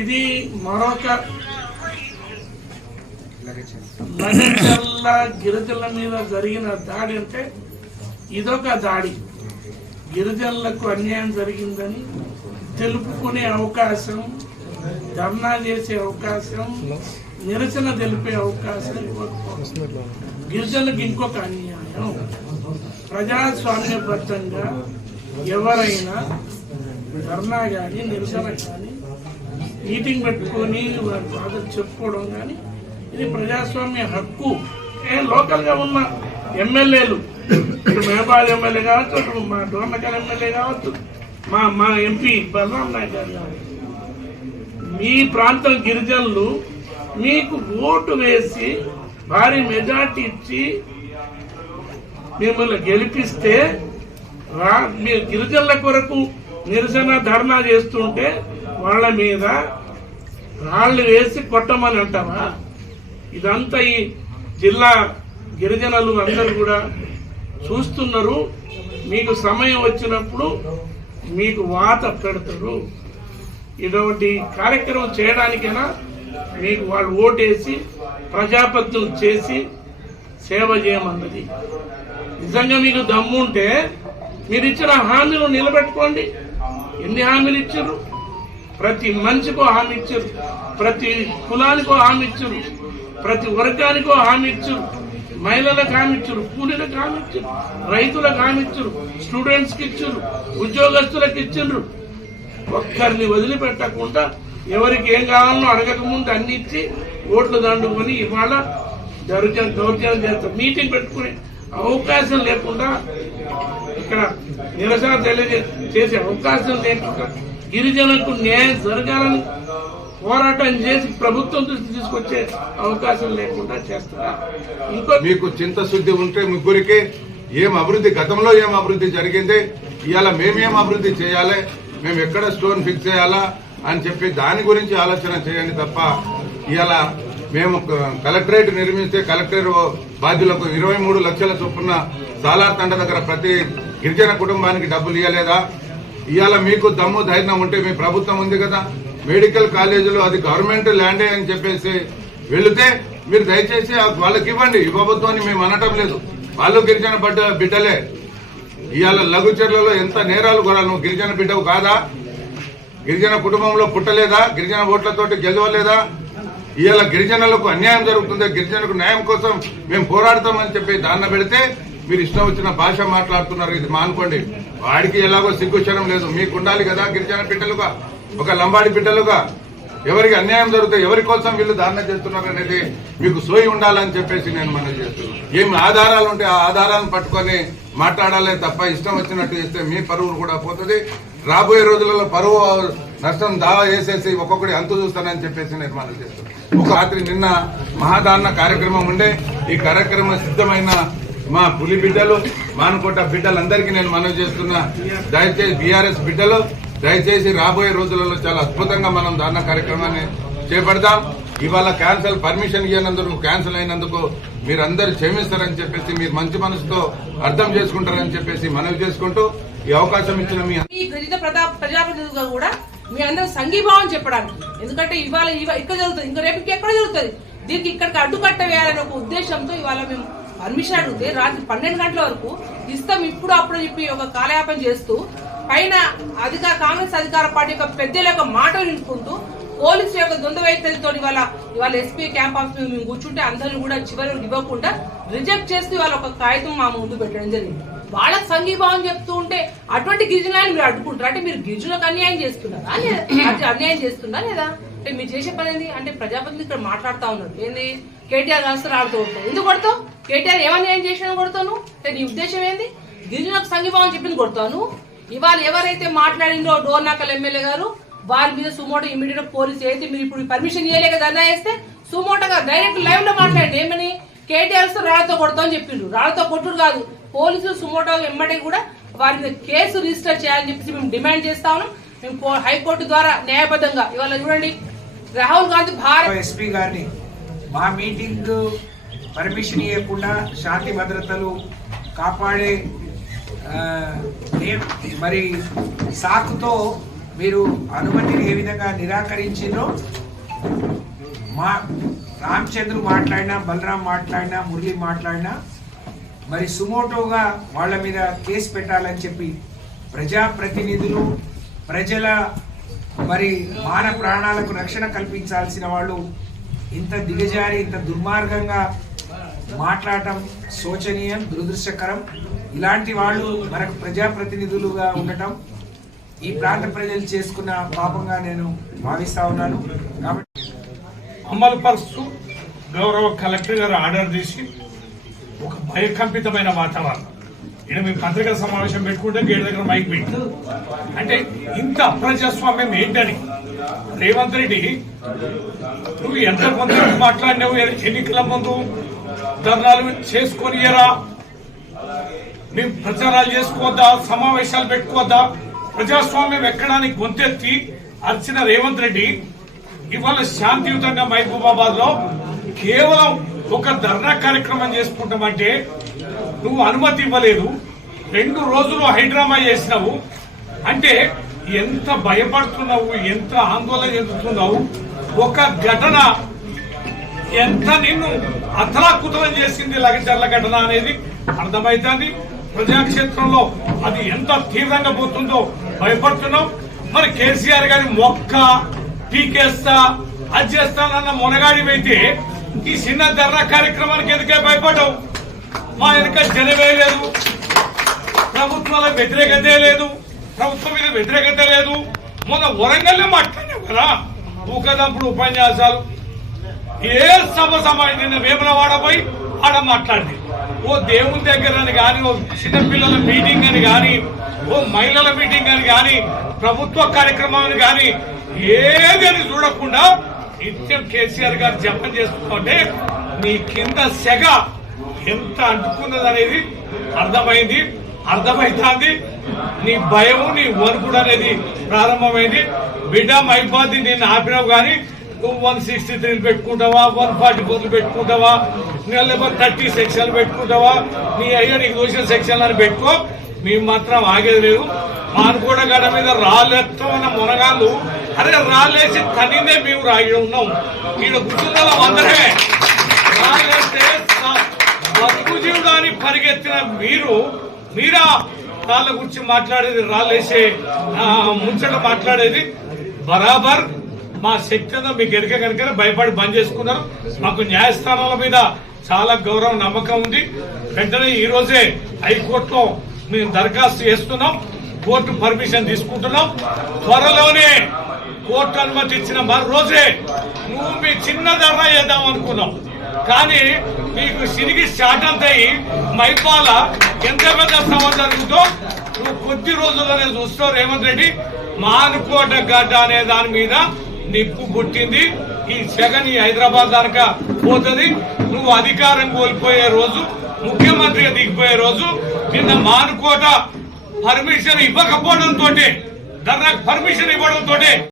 ఇది మరొక లగచర్ల గిరిజనుల మీద జరిగిన దాడి అంటే ఇదొక దాడి. గిరిజనులకు అన్యాయం జరిగిందని తెలుపుకునే అవకాశం ధర్నా చేసే అవకాశం నిరసన తెలిపే అవకాశం గిరిజనులకు ఇంకొక అన్యాయం. ప్రజాస్వామ్యబద్ధంగా ఎవరైనా ధర్నా కానీ నిరసన కానీ మీటింగ్ పెట్టుకొని వారి బాధలు చెప్పుకోవడం కానీ ఇది ప్రజాస్వామ్య హక్కు. ఏ లోకల్గా ఉన్న ఎమ్మెల్యేలు ఇటు మహబాద్ ఎమ్మెల్యే కావచ్చు అటు మా డోర్నకల్ ఎమ్మెల్యే కావచ్చు మా మా ఎంపీ బలరాం నాయక్ గారు కావచ్చు. మీ ప్రాంతం గిరిజనులు మీకు ఓటు వేసి భారీ మెజార్టీ ఇచ్చి మిమ్మల్ని గెలిపిస్తే మీరు గిరిజనుల కొరకు నిరసన ధర్నా చేస్తుంటే వాళ్ళ మీద రాళ్ళు వేసి కొట్టమని అంటావా? ఇదంతా ఈ జిల్లా గిరిజనులు అందరూ కూడా చూస్తున్నారు. మీకు సమయం వచ్చినప్పుడు మీకు వాత పెడతారు. ఇటువంటి కార్యక్రమం చేయడానికైనా మీకు వాళ్ళు ఓటేసి ప్రజాపత్యం చేసి సేవ చేయమన్నది. నిజంగా మీకు దమ్ము ఉంటే మీరు ఇచ్చిన హామీలు నిలబెట్టుకోండి. ఎన్ని హామీలు ఇచ్చారు? ప్రతి మనిషికో హామీ ఇచ్చారు. ప్రతి కులానికో హామీ ఇచ్చారు. ప్రతి వర్గానికో హామీ ఇచ్చారు. మహిళలకు హామీ ఇచ్చారు. కూలీలకు హామీ ఇచ్చారు. రైతులకు హామీ ఇచ్చారు. స్టూడెంట్స్కి ఇచ్చారు. ఉద్యోగస్తులకు ఇచ్చిండ్రు ఒక్కరిని వదిలిపెట్టకుండా ఎవరికి ఏం కావాలనో అడగక ముందు అన్ని ఇచ్చి ఓట్లు దండుకొని ఇవాళ దౌర్జన్యం దౌర్జన్యం చేస్తారు. మీటింగ్ పెట్టుకునే అవకాశం లేకుండా ఇక్కడ నిరసన తెలియజే చేసే అవకాశం లేకుండా గిరిజనులకు న్యాయం జరగాలని పోరాటం చేసి ప్రభుత్వం దృష్టి తీసుకొచ్చే అవకాశం లేకుండా చేస్తున్నారు ఇంకో మీకు చింతశుద్ధి ఉంటే ముగ్గురికి. ఏం అభివృద్ధి గతంలో ఏం అభివృద్ధి జరిగింది? ఇవాళ మేమేం అభివృద్ధి చేయాలి? మేము ఎక్కడ స్టోన్ ఫిక్స్ చేయాలా? అని చెప్పి దాని గురించి ఆలోచన చేయండి తప్ప ఇవాళ మేము కలెక్టరేట్ నిర్మిస్తే కలెక్టర్ బాధ్యులకు ఇరవై మూడు లక్షల చొప్పున సాలార్ తండ దగ్గర ప్రతి గిరిజన కుటుంబానికి డబ్బులు ఇవ్వలేదా? ఇవాళ మీకు దమ్ము ధైర్యం ఉంటే మీ ప్రభుత్వం ఉంది కదా. మెడికల్ కాలేజీలో అది గవర్నమెంట్ ల్యాండే అని చెప్పేసి వెళితే మీరు దయచేసి వాళ్ళకి ఇవ్వండి. ఇవ్వబోద్దు మేము అనటం లేదు. వాళ్ళు గిరిజన బిడ్డ బిడ్డలే. ఇవాళ లఘుచర్లలో ఎంత నేరాలు కూడా నువ్వు గిరిజన బిడ్డవు కాదా? గిరిజన కుటుంబంలో పుట్టలేదా? గిరిజన ఓట్లతోటి గెలవలేదా? ఇవాళ గిరిజనులకు అన్యాయం జరుగుతుంది. గిరిజనులకు న్యాయం కోసం మేము పోరాడతామని చెప్పి దాన్న పెడితే మీరు ఇష్టం వచ్చిన భాష మాట్లాడుతున్నారు ఇది మానుకోండి. వాడికి ఎలాగో సిగ్గుచరం లేదు. మీకు ఉండాలి కదా గిరిజన బిడ్డలుగా ఒక లంబాడి బిడ్డలుగా. ఎవరికి అన్యాయం జరుగుతాయి ఎవరి కోసం వీళ్ళు ధారణ చేస్తున్నారు అనేది మీకు సోయి ఉండాలని చెప్పేసి నేను మనం చేస్తున్నాను. ఏం ఆధారాలు ఉంటే ఆ ఆధారాలను పట్టుకొని మాట్లాడాలే తప్ప ఇష్టం వచ్చినట్టు చేస్తే మీ పరువు కూడా పోతుంది. రాబోయే రోజులలో పరువు నష్టం దావా చేసేసి ఒక్కొక్కటి అంతు చూస్తానని చెప్పేసి నేను చేస్తాను చేస్తున్నాను. ఒక రాత్రి నిన్న మహాదారణ కార్యక్రమం ఉండే. ఈ కార్యక్రమం సిద్ధమైన మా పులి బిడ్డలు మానుకోట బిడ్డలందరికీ నేను మనవి చేస్తున్నా. దయచేసి బీఆర్ఎస్ బిడ్డలు దయచేసి రాబోయే రోజులలో చాలా అద్భుతంగా మనం దాన కార్యక్రమాన్ని చేపడదాం. ఇవాళ క్యాన్సల్ పర్మిషన్ ఇవ్వనందుకు క్యాన్సల్ అయినందుకు మీరందరూ క్షమిస్తారని చెప్పేసి మీరు మంచి మనసుతో అర్థం చేసుకుంటారని చెప్పేసి మనవి చేసుకుంటూ ఈ అవకాశం ఇచ్చిన మీ ప్రజా ప్రజాప్రతినిధులుగా కూడా మీ అందరూ సంఘీభావం చెప్పడానికి. ఎందుకంటే ఇవాళ ఇవ- ఇక్కడ జరుగుతుంది ఇంకా రేపు ఎక్కడ జరుగుతుంది? దీనికి ఇక్కడికి అడ్డుకట్ట వేయాలనే ఒక ఉద్దేశంతో ఇవాళ మేము పర్మిషన్ అడిగితే రాత్రి పన్నెండు గంటల వరకు ఇస్తాం ఇప్పుడు అప్పుడు చెప్పి ఒక కాలయాపన చేస్తూ పైన అధికార కాంగ్రెస్ అధికార పార్టీ యొక్క పెద్దల యొక్క మాటలు వినుకుంటూ పోలీసు యొక్క దొంద వైఖరితో ఇవాళ ఇవాళ ఎస్పీ క్యాంప్ ఆఫీస్ మేము కూర్చుంటే అందరిని కూడా చివరి ఇవ్వకుండా రిజెక్ట్ చేస్తూ ఇవాళ ఒక కాగితం మా ముందు పెట్టడం జరిగింది. వాళ్ళకి సంఘీభావం చెప్తూ ఉంటే అటువంటి గిరిజనాన్ని మీరు అడ్డుకుంటారు? అంటే మీరు గిరిజనులకు అన్యాయం చేస్తున్నారా? లేదా? అన్యాయం చేస్తుందా లేదా? అంటే మీరు చేసే పని ఏంది? అంటే ప్రజాపతిని ఇక్కడ మాట్లాడుతా ఉన్నారు. ఏంది? కేటీఆర్ కాస్త ఆడుతూ ఉంటావు. ఎందుకు కొడతావు? కేటీఆర్ ఏమన్యాయం చేసినా కొడతాను? అంటే నీ ఉద్దేశం ఏంది? గిరిజనులకు సంఘీభావం చెప్పింది కొడతాను. ఇవాళ ఎవరైతే మాట్లాడిందో డోర్నాకల్ ఎమ్మెల్యే గారు వారి మీద సుమోటో ఇమీడియట్ పోలీస్ అయితే మీరు ఇప్పుడు పర్మిషన్ ఇవ్వలేక ధర్నా చేస్తే సుమోటోగా డైరెక్ట్ లైవ్లో మాట్లాడండి ఏమని? కేటీఆర్ రాళ్ళతో రాళ్ళతో కొడతామని చెప్పిండ్రు. రాళ్ళతో కొట్టుడు కాదు. పోలీసులు సుమోటో ఎమ్మటి కూడా వారి మీద కేసు రిజిస్టర్ చేయాలని చెప్పేసి మేము డిమాండ్ చేస్తా ఉన్నాం. మేము కో- హైకోర్టు ద్వారా న్యాయబద్ధంగా ఇవాళ చూడండి రాహుల్ గాంధీ భారత్ ఎస్పీ గారిని మా మీటింగ్ పర్మిషన్ ఇవ్వకుండా శాంతి భద్రతలు కాపాడే మరి సాకుతో మీరు అనుమతిని ఏ విధంగా నిరాకరించిందో మా రామచంద్రు మాట్లాడినా బలరాం మాట్లాడినా మురళి మాట్లాడినా మరి సుమోటోగా వాళ్ళ మీద కేసు పెట్టాలని చెప్పి ప్రజాప్రతినిధులు ప్రజల మరి మాన ప్రాణాలకు రక్షణ కల్పించాల్సిన వాళ్ళు ఇంత దిగజారి ఇంత దుర్మార్గంగా మాట్లాడటం శోచనీయం దురదృష్టకరం. ఇలాంటి వాళ్ళు మనకు ప్రజాప్రతినిధులుగా ఉండటం ఈ ప్రాంత ప్రజలు చేసుకున్న పాపంగా నేను భావిస్తా ఉన్నాను. కాబట్టి అమలు పరుస్తూ గౌరవ కలెక్టర్ గారు ఆర్డర్ తీసి ఒక భయకంపితమైన వాతావరణం. ఇక్కడ మేము పత్రికా సమావేశం పెట్టుకుంటే గేట్ దగ్గర మైక్ పెట్టి. అంటే ఇంత అప్రజాస్వామ్యం ఏంటని? రేవంత్ రెడ్డి నువ్వు ఎంత కొంత మాట్లాడినావు ఎన్నికల ముందు ధర్నాలు చేసుకొని ఎరా మేము ప్రచారాలు చేసుకోవద్దా? సమావేశాలు పెట్టుకోవద్దా? ప్రజాస్వామ్యం ఎక్కడానికి గొంతెత్తి అర్చిన రేవంత్ రెడ్డి ఇవాళ శాంతియుతంగా మహబూబాబాద్లో కేవలం ఒక ధర్నా కార్యక్రమం చేసుకుంటామంటే నువ్వు అనుమతి ఇవ్వలేదు. రెండు రోజులు హైడ్రామా చేసినావు. అంటే ఎంత భయపడుతున్నావు ఎంత ఆందోళన చెందుతున్నావు? ఒక ఘటన ఎంత నిన్ను అతలాకుతలం చేసింది లగచర్ల ఘటన అనేది అర్థమైతుంది. ప్రజాక్షేత్రంలో అది ఎంత తీవ్రంగా పోతుందో భయపడుతున్నాం మరి కేసీఆర్ గారి మొక్క టీకేస్తా అది చేస్తానన్న మునగాడివైతే ఈ చిన్న ధర్నా కార్యక్రమానికి ఎందుకే భయపడవు మా వెనుక జనమే లేదు. ప్రభుత్వాల వ్యతిరేకత లేదు. ప్రభుత్వం మీద వ్యతిరేకత లేదు. మొన్న వరంగల్లో మాట్లాడినావు కదా. ఊకదంపుడు ఉపన్యాసాలు. ఏ సభ సమాజం వేములవాడ పోయి ఆడ మాట్లాడింది. ఓ దేవుని దగ్గర అని కానీ ఓ చిన్నపిల్లల మీటింగ్ అని కానీ ఓ మహిళల మీటింగ్ అని కానీ ప్రభుత్వ కార్యక్రమాన్ని కానీ ఏదని చూడకుండా నిత్యం కేసీఆర్ గారు జపం చేస్తుంటే నీ కింద సెగ ఎంత అంటుకున్నది అనేది అర్థమైంది అర్థమైతుంది. నీ భయం నీ వణుకుడు అనేది ప్రారంభమైంది. బిడ్డ అయిపోద్ది నేను ఆపినావు కానీ నువ్వు వన్ సిక్స్టీ త్రీ పెట్టుకుంటావా వన్ ఫార్టీ ఫోర్లు పెట్టుకుంటావా లేకపోతే థర్టీ సెక్షన్ పెట్టుకుంటావా నీ అయ్యో నీకు దోషిన సెక్షన్ అని పెట్టుకో. మేము మాత్రం ఆగేది లేదు. మానుకోడ గడ మీద రాళ్ళెత్తమన్న మునగాళ్ళు అరే రాళ్ళేసి తనినే మేము రాగి ఉన్నాం. ఈడ కూర్చున్న అందరమే. రాళ్ళేస్తే బతుకు జీవుడాన్ని పరిగెత్తిన మీరు మీరా రాళ్ళ గురించి మాట్లాడేది రాళ్ళేసే ముంచట మాట్లాడేది. బరాబర్ మా శక్తి ఉందో మీకు ఎరిక కనుక భయపడి బంద్ చేసుకున్నారు. మాకు న్యాయస్థానాల మీద చాలా గౌరవం నమ్మకం ఉంది. వెంటనే ఈ రోజే హైకోర్టులో మేము దరఖాస్తు చేస్తున్నాం. కోర్టు పర్మిషన్ తీసుకుంటున్నాం. త్వరలోనే కోర్టు అనుమతి ఇచ్చిన మరో రోజే నువ్వు మీ చిన్న ధర చేద్దాం అనుకున్నావు. కానీ నీకు సిరిగి స్టార్ట్ అంతయి మైపాల ఎంత పెద్ద సభ జరుగుతో నువ్వు కొద్ది రోజుల్లోనే చూస్తావు రేవంత్ రెడ్డి. మానుకోట గడ్డ అనే దాని మీద నిప్పు పుట్టింది. ఈ సెగని హైదరాబాద్ దానిక పోతుంది. నువ్వు అధికారం కోల్పోయే రోజు ముఖ్యమంత్రిగా దిగిపోయే రోజు నిన్న మానుకోట పర్మిషన్ ఇవ్వకపోవడంతో ధర్నాకు పర్మిషన్ ఇవ్వడంతో